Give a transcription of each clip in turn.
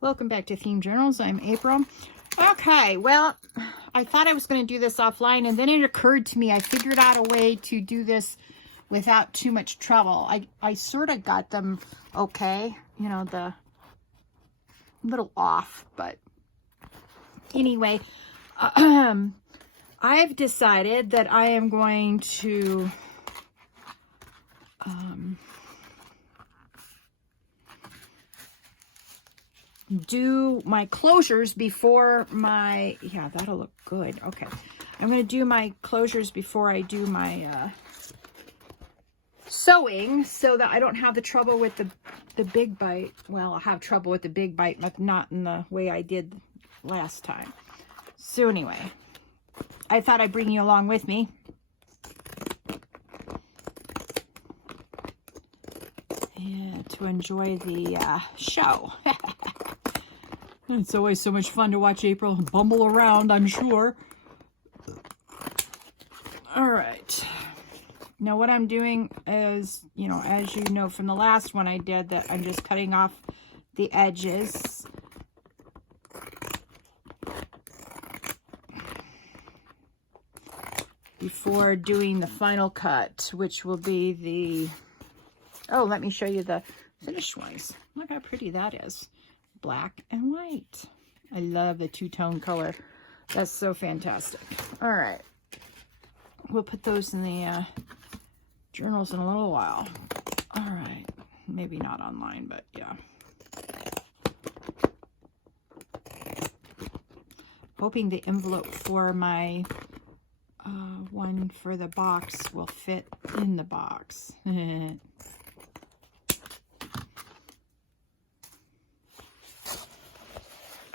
Welcome back to Themed Journals. I'm April. Okay, well, I thought I was going to do this offline, and then it occurred to me I figured out a way to do this without too much trouble. I sort of got them okay, you know, the little off, but anyway, I've decided that I am going to do my closures before my, yeah, that'll look good. Okay, I'm going to do my closures before I do my sewing, so that I don't have the trouble with the big bite. Well, I'll have trouble with the big bite, but not in the way I did last time. So anyway, I thought I'd bring you along with me. Yeah, to enjoy the show. It's always so much fun to watch April bumble around, I'm sure. All right. Now what I'm doing is, you know, as you know from the last one I did, that I'm just cutting off the edges. Before doing the final cut, which will be the, oh, let me show you the finished ones. Look how pretty that is. Black and white. I love the two-tone color. That's so fantastic. All right. We'll put those in the journals in a little while. All right. Maybe not online, but yeah. Hoping the envelope for my one for the box will fit in the box.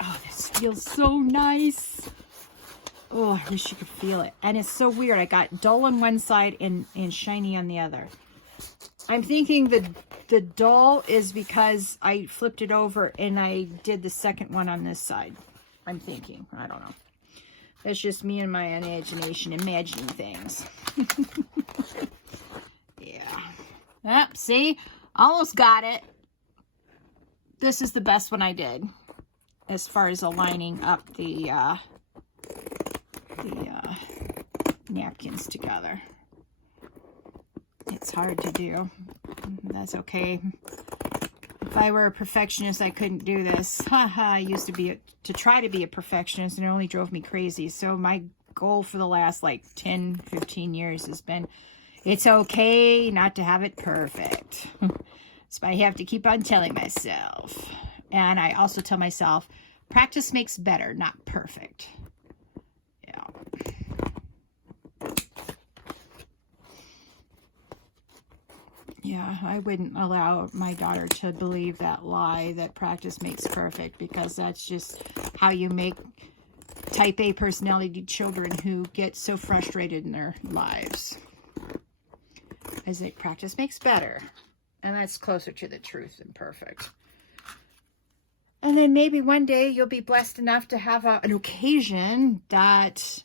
Oh, this feels so nice. Oh, I wish you could feel it. And it's so weird. I got dull on one side and shiny on the other. I'm thinking the dull is because I flipped it over and I did the second one on this side. I'm thinking. I don't know. That's just me and my imagination imagining things. Yeah. Yep, see? Almost got it. This is the best one I did, as far as aligning up the napkins together. It's hard to do. That's okay. If I were a perfectionist, I couldn't do this. I used to try to be a perfectionist, and it only drove me crazy. So my goal for the last like 10, 15 years has been, it's okay not to have it perfect. So I have to keep on telling myself. And I also tell myself, practice makes better, not perfect. Yeah. Yeah, I wouldn't allow my daughter to believe that lie that practice makes perfect, because that's just how you make type A personality children who get so frustrated in their lives. I say practice makes better, and that's closer to the truth than perfect. And then maybe one day you'll be blessed enough to have an occasion that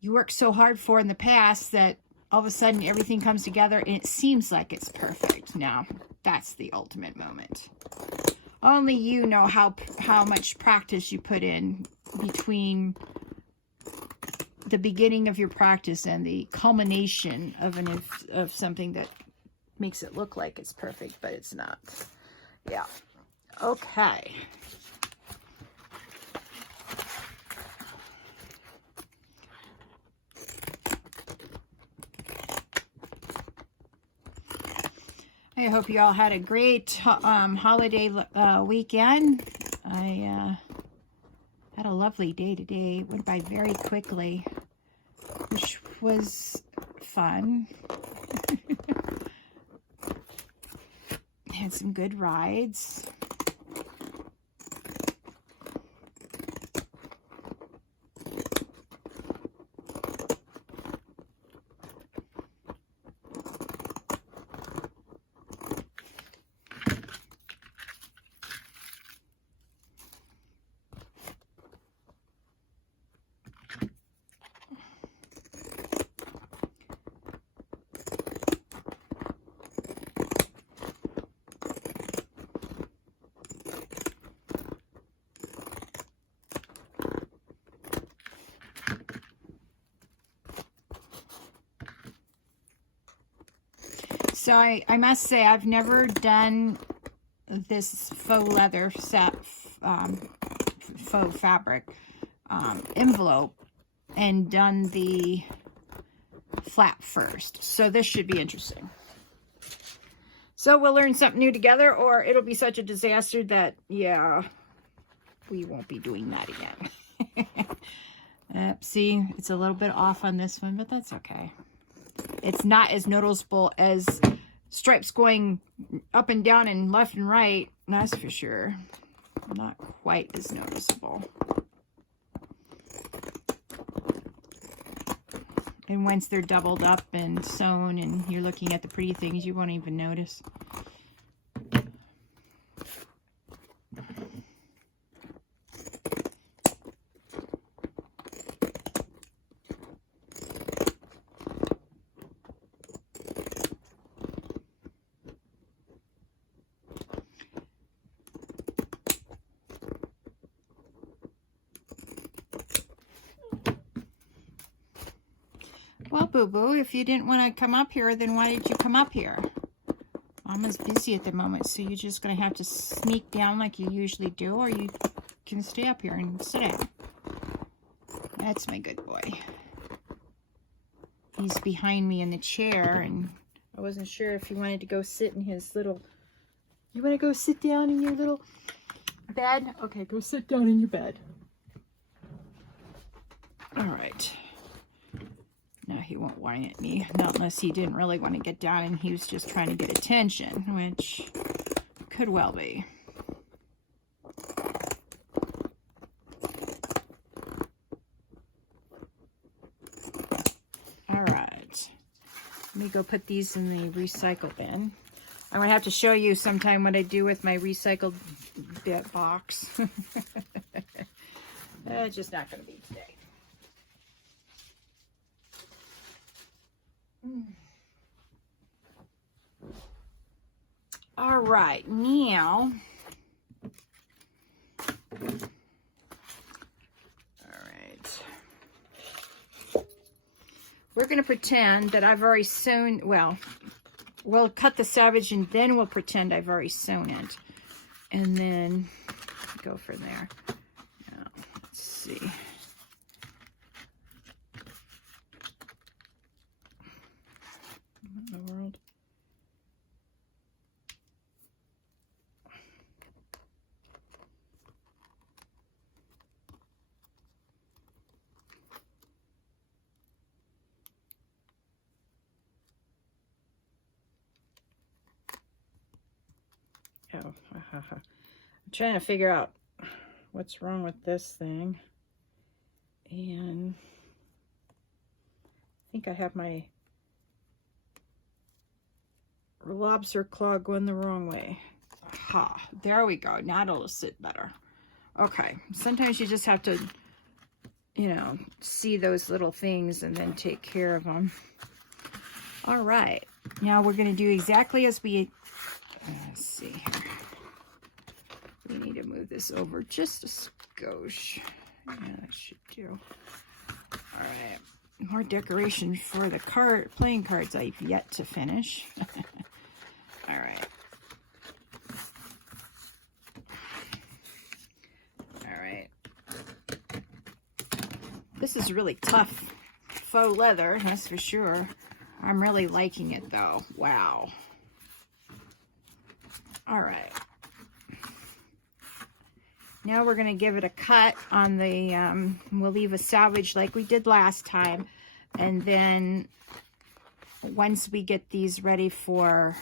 you worked so hard for in the past that all of a sudden everything comes together and it seems like it's perfect. Now, that's the ultimate moment. Only you know how much practice you put in between the beginning of your practice and the culmination of something that makes it look like it's perfect, but it's not. Yeah. Okay. I hope you all had a great holiday weekend. I had a lovely day today. It went by very quickly, which was fun. Had some good rides. So I must say, I've never done this faux leather set, faux fabric envelope and done the flap first. So this should be interesting. So we'll learn something new together, or it'll be such a disaster that, yeah, we won't be doing that again. See, it's a little bit off on this one, but that's okay. It's not as noticeable as stripes going up and down and left and right, that's for sure. Not quite as noticeable. And once they're doubled up and sewn and you're looking at the pretty things, you won't even notice. Well, boo-boo, if you didn't want to come up here, then why did you come up here? Mama's busy at the moment, so you're just going to have to sneak down like you usually do, or you can stay up here and sit down. That's my good boy. He's behind me in the chair, and I wasn't sure if he wanted to go sit in his little... You want to go sit down in your little bed? Okay, go sit down in your bed. All right. No, he won't whine at me, not unless he didn't really want to get down and he was just trying to get attention, which could well be. All right, let me go put these in the recycle bin. I'm going to have to show you sometime what I do with my recycled bit box. It's just not going to be today. All right, now, we're going to pretend that I've already sewn, well, we'll cut the selvage and then we'll pretend I've already sewn it. And then go from there. Now, let's see. What in the world? Oh, I'm trying to figure out what's wrong with this thing. And I think I have my lobster claw going the wrong way. Ha, there we go. Now it'll sit better. Okay, sometimes you just have to, you know, see those little things and then take care of them. All right, now we're going to do exactly as we, let's see here. We need to move this over just a skosh. Yeah, that should do. All right, more decoration for the playing cards I've yet to finish. All right. All right. This is really tough faux leather, that's for sure. I'm really liking it though. Wow. All right. Now we're going to give it a cut on the, we'll leave a selvage like we did last time. And then once we get these ready for,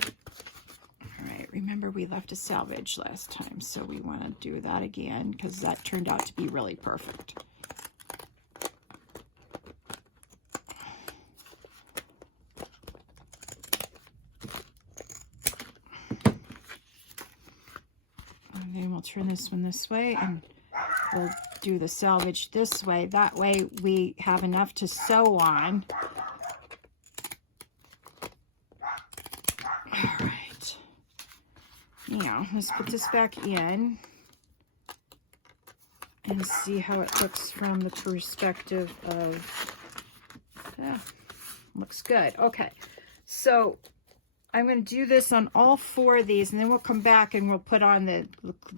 all right, remember we left a selvage last time, so we want to do that again because that turned out to be really perfect. And then we'll turn this one this way and we'll do the selvage this way. That way we have enough to sew on. All right. Now, let's put this back in and see how it looks from the perspective of, yeah, looks good. Okay, So I'm going to do this on all 4 of these, and then we'll come back and we'll put on the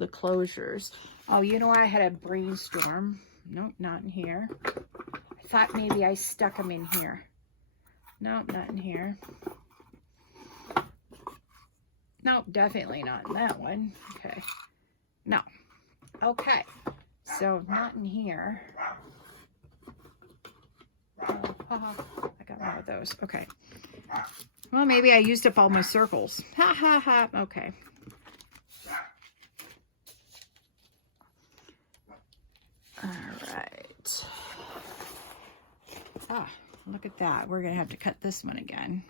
closures. Oh, you know, I had a brainstorm. Nope, not in here. I thought maybe I stuck them in here. Nope, not in here. Nope, definitely not in that one. Okay. No. Okay. So not in here. Oh, I got one of those. Okay. Well, maybe I used up all my circles. Ha ha ha. Okay. All right. Ah, look at that. We're going to have to cut this one again.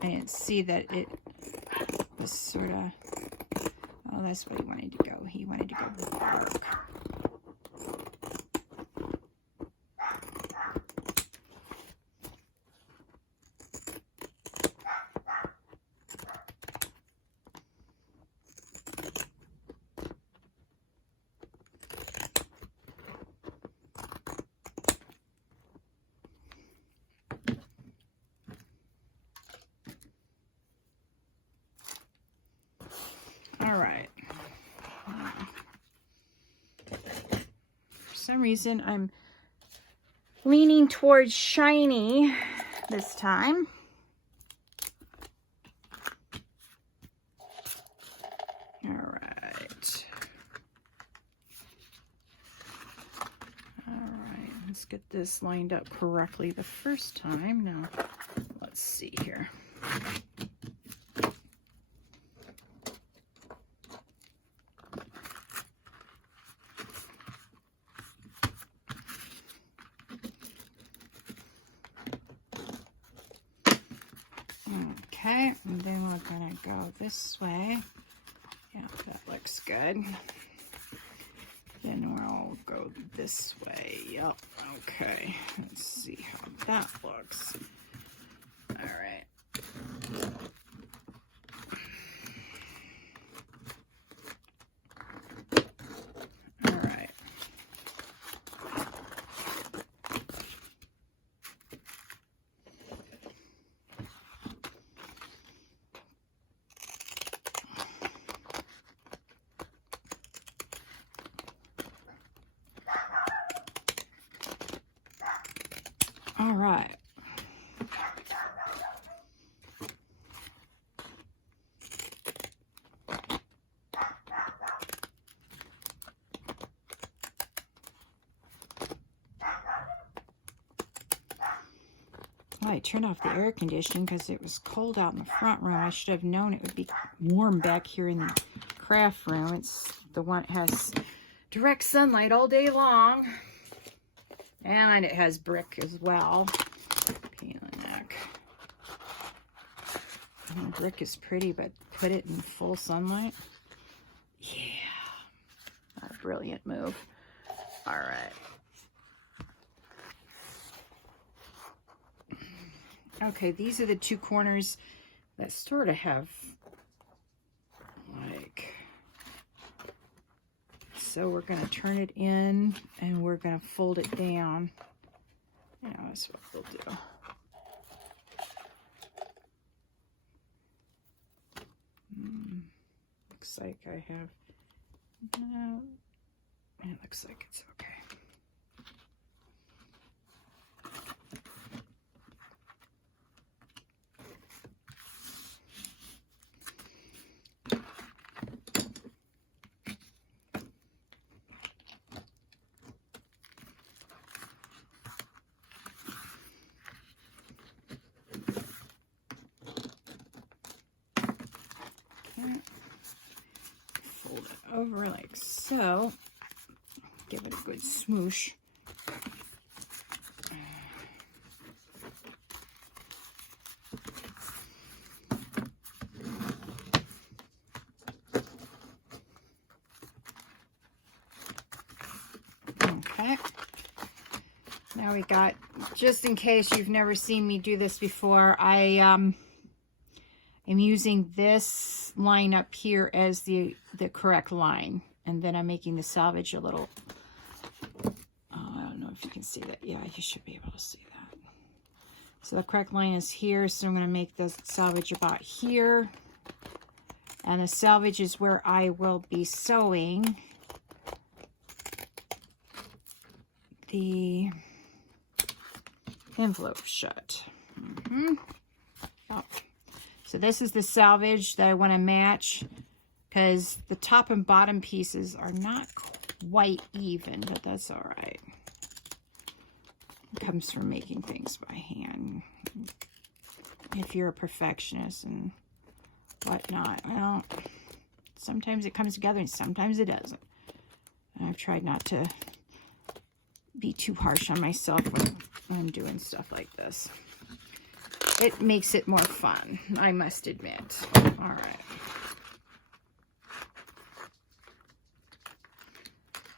I didn't see that it was sort of... Oh, that's what he wanted to go. He wanted to go dark. All right. For some reason, I'm leaning towards shiny this time. All right. All right. Let's get this lined up correctly the first time. Now, let's see here. Okay, and then we're gonna go this way. Yeah, that looks good. Then we'll go this way. Yep, okay. Let's see how that looks. All right. All right. All right. Well, I turned off the air conditioning because it was cold out in the front room. I should have known it would be warm back here in the craft room. It's the one that has direct sunlight all day long. And it has brick as well. Pain in the neck. Oh, brick is pretty, but put it in full sunlight. Yeah. A brilliant move. All right. Okay, these are the 2 corners that sort of have like... So we're going to turn it in and we're going to fold it down. You know, that's what we'll do. Looks like I have... No, it looks like it's okay. Fold it over like so. Give it a good smoosh. Okay. Now we got, just in case you've never seen me do this before, I am using this line up here as the correct line, and then I'm making the selvage a little, I don't know if you can see that. Yeah, you should be able to see that. So the correct line is here, so I'm going to make the selvage about here. And the selvage is where I will be sewing the envelope shut. Oh. So this is the selvage that I want to match, because the top and bottom pieces are not quite even, but that's all right. It comes from making things by hand. If you're a perfectionist and whatnot, well, sometimes it comes together and sometimes it doesn't. And I've tried not to be too harsh on myself when I'm doing stuff like this. It makes it more fun, I must admit. All right.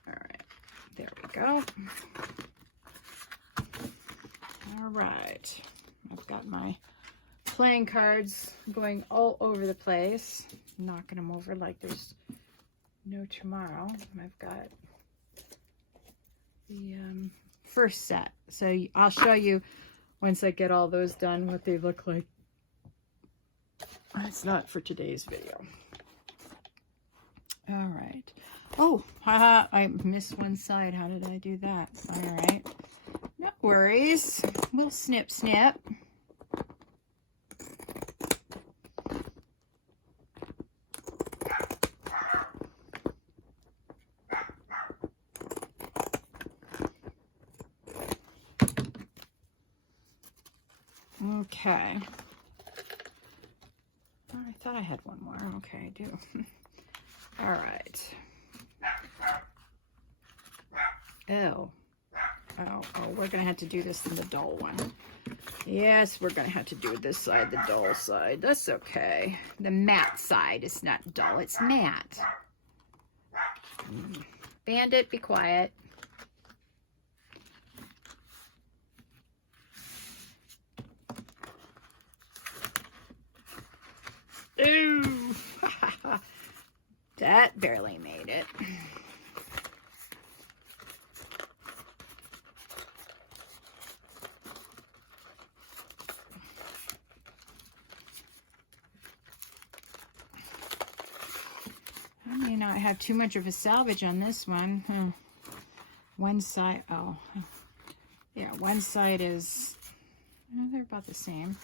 All right, there we go. All right, I've got my playing cards going all over the place, knocking them over like there's no tomorrow. I've got the first set, so I'll show you once I get all those done what they look like. It's not for today's video. All right. Oh, haha, I missed one side. How did I do that? All right. No worries. We'll snip, snip. Okay. Oh, I thought I had one more. Okay, I do. All right. Oh, we're going to have to do this in the dull one. Yes, we're going to have to do this side, the dull side. That's okay. The matte side is not dull, it's matte. Bandit, be quiet. Ooh, that barely made it. I may not have too much of a salvage on this one. One side, oh, yeah, one side is, they're about the same.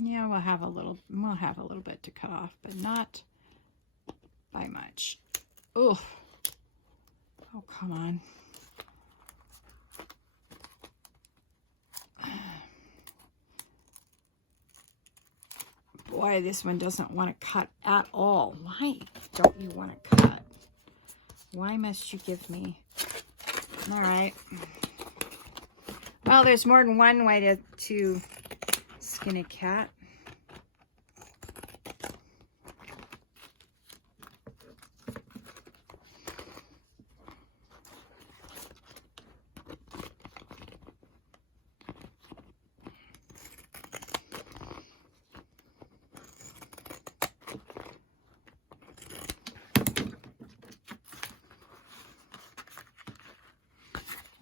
Yeah, we'll have a little bit to cut off, but not by much. Oh, come on. Boy, this one doesn't want to cut at all. Why don't you want to cut? Why must you give me? All right. Well, there's more than one way to skin a cat.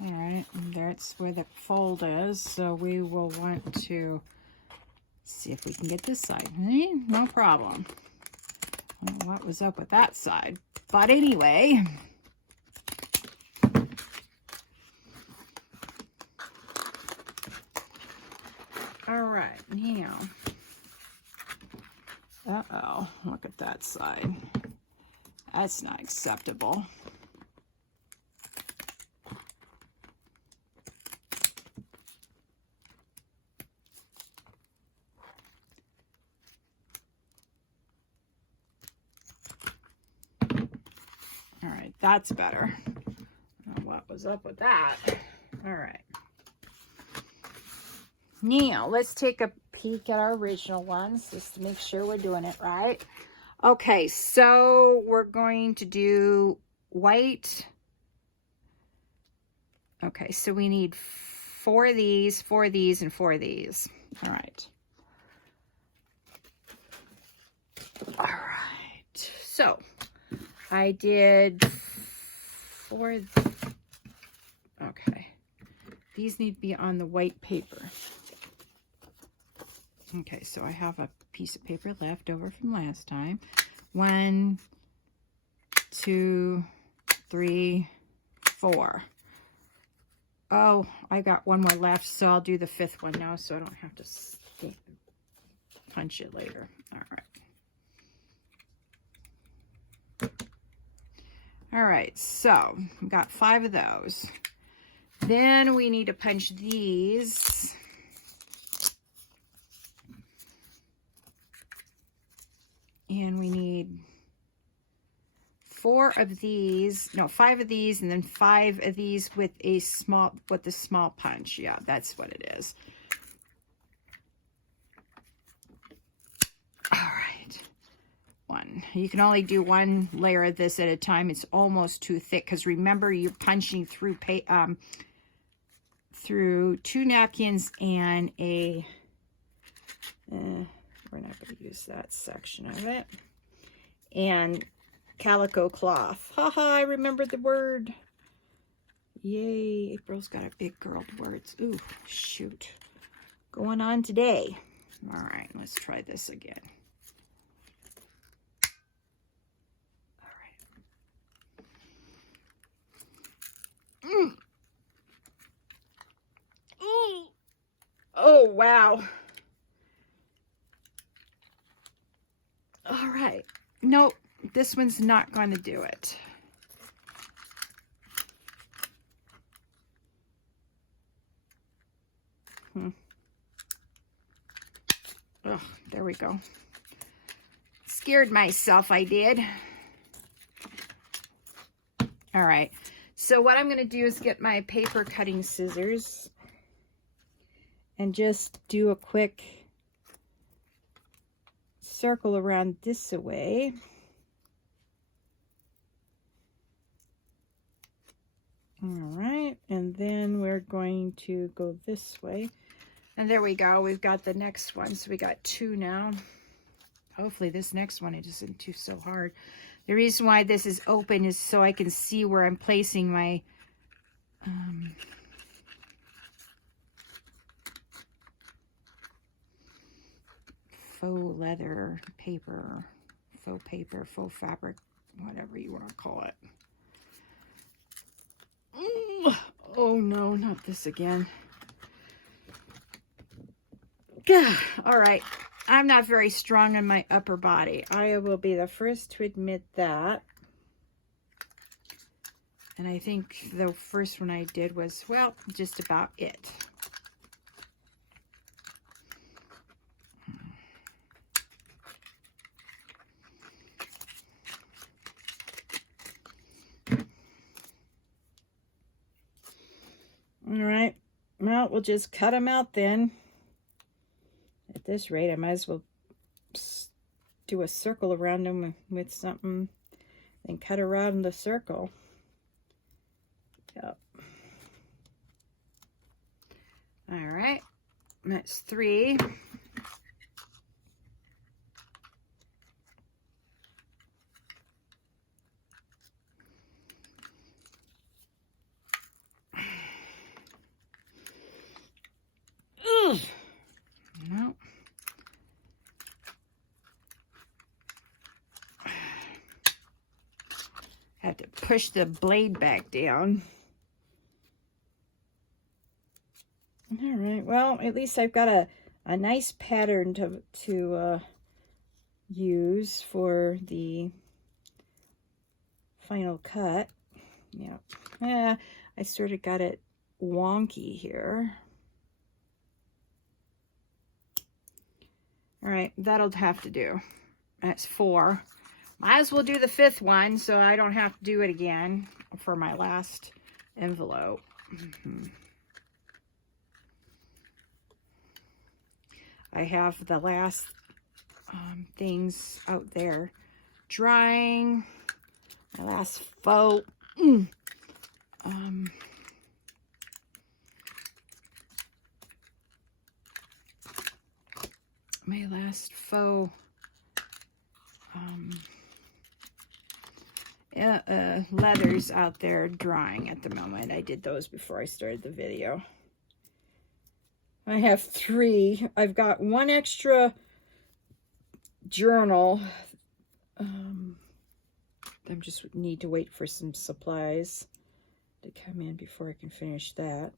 All right, and that's where the fold is, so we will want to see if we can get this side. No problem. I don't know what was up with that side, but anyway. All right, now. Uh-oh, look at that side. That's not acceptable. All right, that's better. What was up with that? All right. Now, let's take a peek at our original ones just to make sure we're doing it right. Okay, so we're going to do white. Okay, so we need 4 of these, 4 of these, and 4 of these. All right. All right. So I did 4. Okay. These need to be on the white paper. Okay, so I have a piece of paper left over from last time. 1, 2, 3, 4. Oh, I got one more left, so I'll do the 5th one now so I don't have to punch it later. All right. All right, so we got 5 of those. Then we need to punch these. And we need 4 of these, no, 5 of these, and then 5 of these with the small punch. Yeah, that's what it is. All right. 1. You can only do 1 layer of this at a time. It's almost too thick because remember you're punching through through 2 napkins and a we're not going to use that section of it, and calico cloth. Haha, I remembered the word. Yay, April's got a big girl words. Ooh, shoot. Going on today. All right, let's try this again. All right. Oh, wow. All right. Nope, this one's not going to do it. Oh, there we go. Scared myself, I did. All right. So what I'm going to do is get my paper cutting scissors and just do a quick circle around this way. All right, and then we're going to go this way. And there we go. We've got the next one. So we got 2 now. Hopefully this next one it isn't too so hard. The reason why this is open is so I can see where I'm placing my faux leather paper, faux paper, faux fabric, whatever you want to call it. Oh no, not this again. All right, I'm not very strong in my upper body. I will be the first to admit that. And I think the first one I did was, well, just about it. All right, well, we'll just cut them out then. At this rate, I might as well do a circle around them with something and cut around the circle. Yep. All right, that's 3. Ugh. No. Have to push the blade back down. All right, well, at least I've got a nice pattern to use for the final cut. Yeah, I sort of got it wonky here. All right, that'll have to do. That's 4. Might as well do the 5th one so I don't have to do it again for my last envelope. I have the last things out there drying. My last faux. my last faux leathers out there drying at the moment. I did those before I started the video. I have 3. I've got 1 extra journal. I just need to wait for some supplies to come in before I can finish that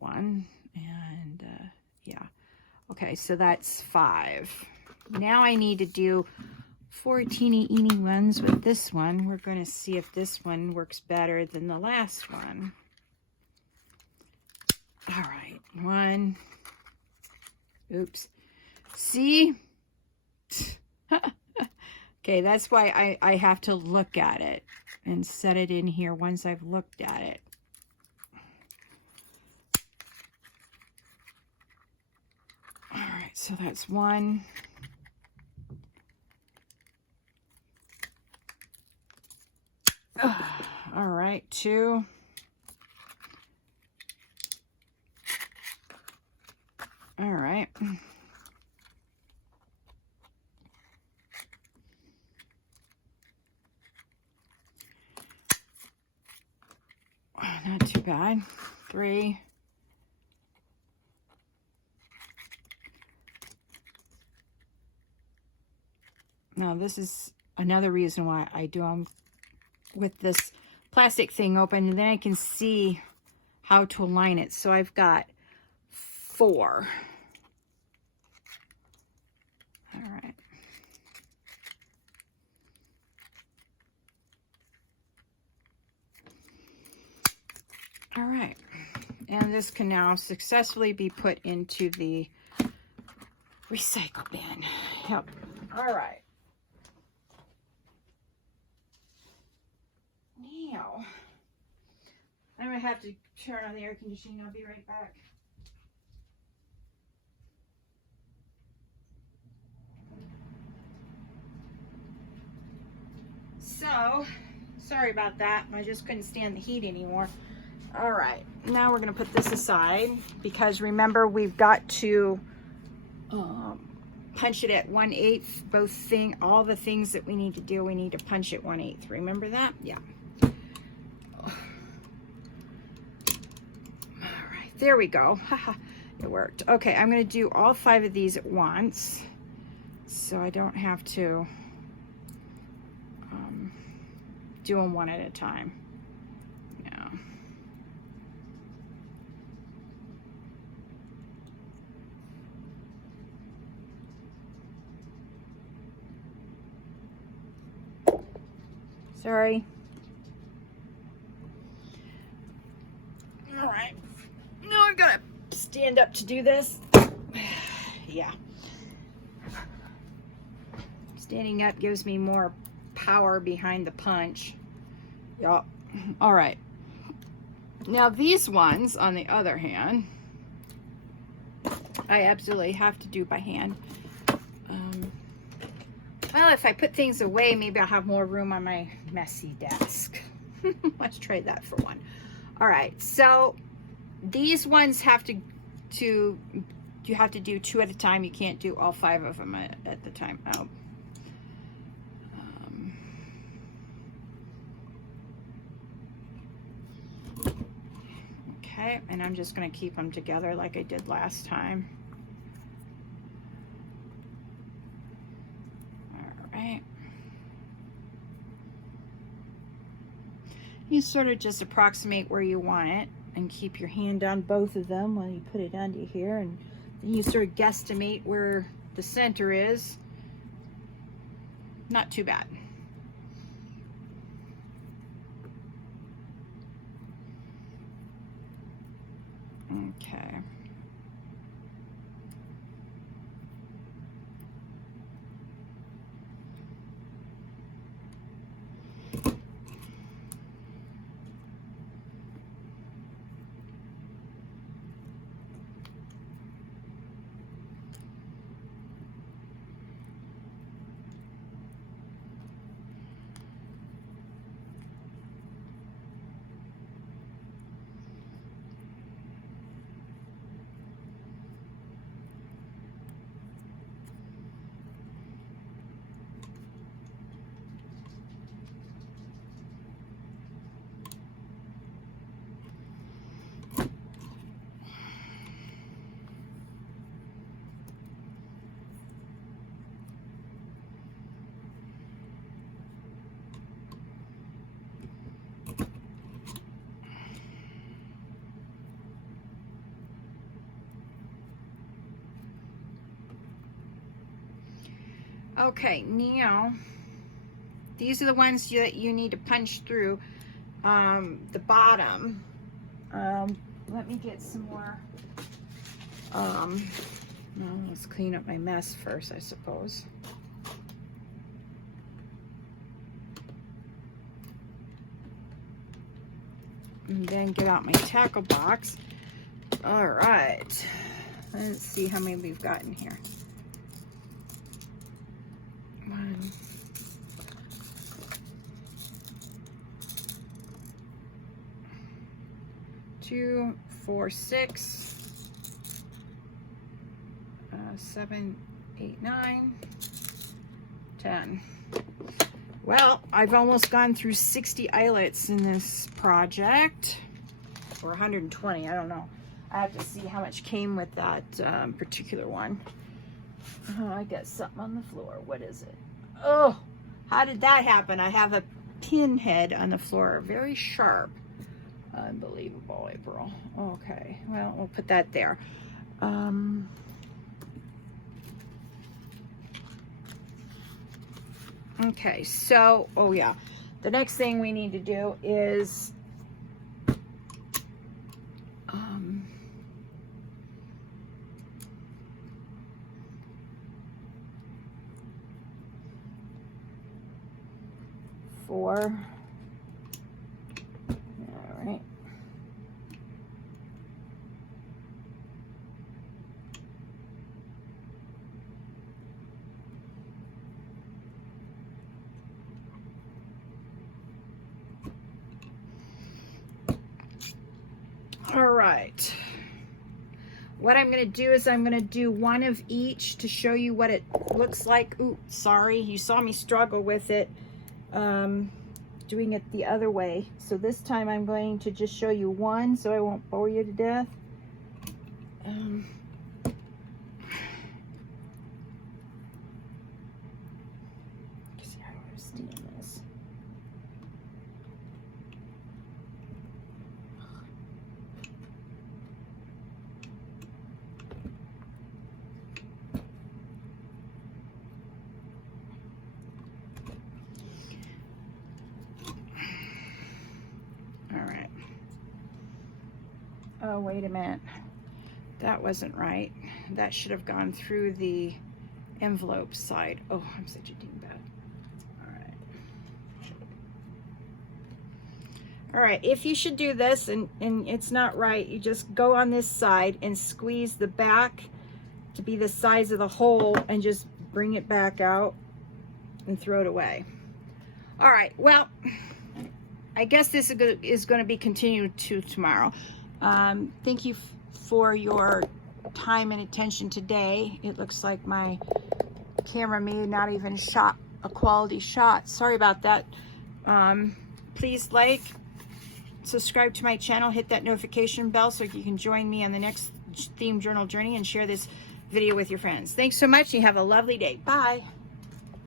one. And yeah, okay, so that's 5. Now I need to do 4 teeny ones with this one. We're going to see if this one works better than the last one. All right, 1. Oops. See? Okay, that's why I have to look at it and set it in here once I've looked at it. All right, so that's 1. All right, 2. All right. Not too bad. 3. Now this is another reason why I do them with this plastic thing open, and then I can see how to align it. So I've got 4. All right. All right. And this can now successfully be put into the recycle bin. Yep. All right. Now, I'm going to have to turn on the air conditioning. I'll be right back. So, sorry about that. I just couldn't stand the heat anymore. All right, now we're going to put this aside because remember we've got to punch it at 1/8. All the things that we need to do, we need to punch at 1/8. Remember that? Yeah. All right, there we go. It worked. Okay, I'm going to do all 5 of these at once so I don't have to do them one at a time. Yeah. Sorry. All right. Now I've got to stand up to do this. Yeah. Standing up gives me more power behind the punch. Yup. All right. Now these ones, on the other hand, I absolutely have to do by hand. Well, if I put things away, maybe I'll have more room on my messy desk. Let's trade that for one. All right, so these ones have to you have to do 2 at a time. You can't do all 5 of them at the time. Oh. Okay, and I'm just going to keep them together like I did last time. All right. You sort of just approximate where you want it and keep your hand on both of them while you put it onto here, and then you sort of guesstimate where the center is. Not too bad. Okay. Okay, now these are the ones that you need to punch through the bottom. Let me get some more. Well, let's clean up my mess first, I suppose. And then get out my tackle box. All right, let's see how many we've got in here. 1, 2, 4, 6, 7, 8, 9, 10. Well, I've almost gone through 60 eyelets in this project, or 120, I don't know. I have to see how much came with that particular one. I got something on the floor. What is it? Oh, how did that happen? I have a pin head on the floor, very sharp. Unbelievable, April. Okay, well, we'll put that there. Okay, so, oh yeah, the next thing we need to do is all right. All right, what I'm going to do is I'm going to do one of each to show you what it looks like. Ooh, sorry, you saw me struggle with it, doing it the other way. So this time I'm going to just show you one so I won't bore you to death. See how I steam this. Oh, wait a minute. That wasn't right. That should have gone through the envelope side. Oh, I'm such a dingbat. All right. All right, if you should do this and it's not right, you just go on this side and squeeze the back to be the size of the hole and just bring it back out and throw it away. All right, well, I guess this is going to be continued to tomorrow. Thank you for your time and attention today. It looks like my camera may not even shot a quality shot. Sorry about that. Please like, subscribe to my channel, hit that notification bell so you can join me on the next theme journal journey and share this video with your friends. Thanks so much. You have a lovely day. Bye.